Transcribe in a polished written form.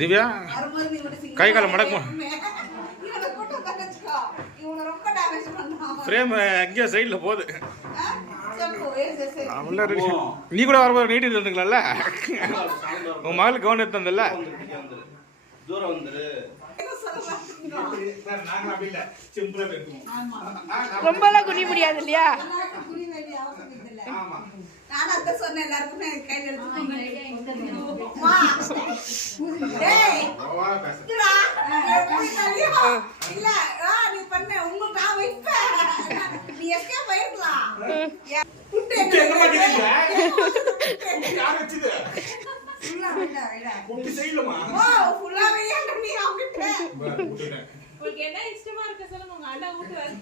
திவ்யா கை கால மடக்கும் ஃப்ரேம் எங்கேயோ சைடில் போகுது. நீ கூட வரும்போது நீட்டி இருந்துக்கலாம்ல. உன் மகளுக்கு கவனம் எடுத்து வந்தல. ரொம்பலாம் குனி முடியாது இல்லையா? என்ன இஷ்டமா இருக்க சொல்லுங்க, உங்க அண்ணா ஊட்டுவாரு.